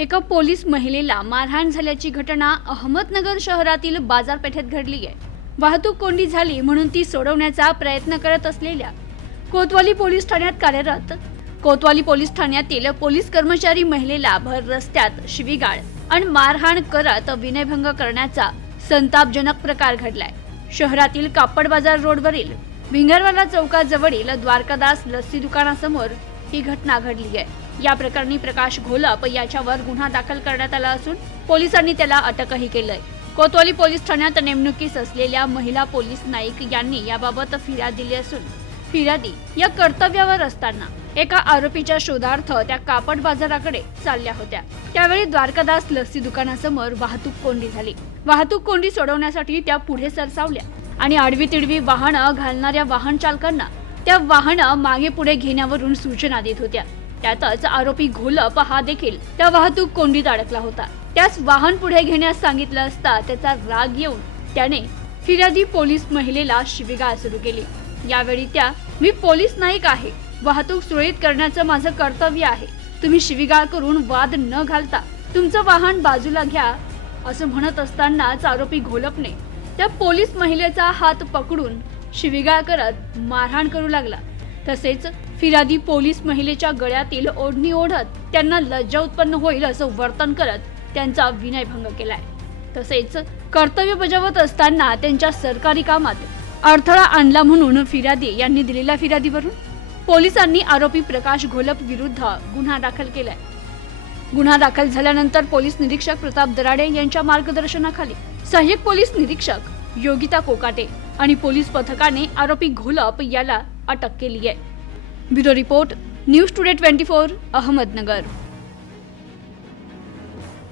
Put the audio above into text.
एका पोलीस महिलेला मारहाण झाल्याची घटना अहमदनगर शहरातील बाजारपेठेत घडली आहे. वाहतूक कोंडी झाली म्हणून ती सोडवण्याचा प्रयत्न करत असलेल्या कोतवाली पोलीस ठाण्यात कार्यरत कोतवाली पोलीस ठाण्यातील पोलीस कर्मचारी महिलेला भर रस्त्यात शिवीगाळ आणि मारहाण करत विनयभंग करण्याचा संतापजनक प्रकार घडलाय. शहरातील कापड बाजार रोडवरील भिंगरवाला चौकाजवळील द्वारकादास लस्सी दुकानासमोर ही घटना घडली आहे. या प्रकरणी प्रकाश घोलप याच्यावर गुन्हा दाखल करण्यात आला असून पोलिसांनी त्याला अटकही केलंय. कोतवाली पोलीस ठाण्यात नेमणुकीस असलेल्या महिला पोलीस नाईक यांनी याबाबत फिर्याद दिली असून फिर्यादी या कर्तव्यावर असताना एका आरोपीच्या शोधार्थ त्या कापड बाजाराकडे चालल्या होत्या. त्यावेळी द्वारकादास लस्सी दुकानासमोर वाहतूक कोंडी झाली. वाहतूक कोंडी सोडवण्यासाठी त्या पुढे सरसावल्या आणि आडवी तिडवी वाहनं घालणाऱ्या वाहन चालकांना त्या वाहनं मागे पुढे घेण्यावरून सूचना देत होत्या. त्यातच आरोपी घोलप हा देखील त्या वाहतूक कोंडीत अडकला होता. त्यास वाहन पुढे घेण्यास सांगितलं असता त्याचा राग येऊन त्याने फिर्यादी पोलीस महिलेला शिवीगाळ सुरू केली. यावेळी त्या मी पोलीस नाईक आहे. वाहतूक सुरळीत करण्याचं माझं कर्तव्य आहे. तुम्ही शिवीगाळ करून वाद न घालता तुमचं वाहन बाजूला घ्या असं म्हणत असतानाच आरोपी घोलपने त्या पोलीस महिलेचा हात पकडून शिवीगाळ करत मारहाण करू लागला. तसेच फिरादी पोलीस महिलेच्या गळ्यातील ओढणी ओढत त्यांना लज्जा उत्पन्न होईल असं वर्तन करत त्यांचा विनयभंग केलाय. तसेच कर्तव्य बजावत असताना त्यांच्या सरकारी कामात अडथळा आणला म्हणून फिर्यादी यांनी दिलेल्या फिर्यादीवरून पोलिसांनी आरोपी प्रकाश घोलप विरुद्ध गुन्हा दाखल केलाय. गुन्हा दाखल झाल्यानंतर पोलीस निरीक्षक प्रताप दराडे यांच्या मार्गदर्शनाखाली सहाय्यक पोलीस निरीक्षक योगिता कोकाटे आणि पोलीस पथकाने आरोपी घोलप याला अटक केली आहे. Bureau report news today twenty four Ahmednagar.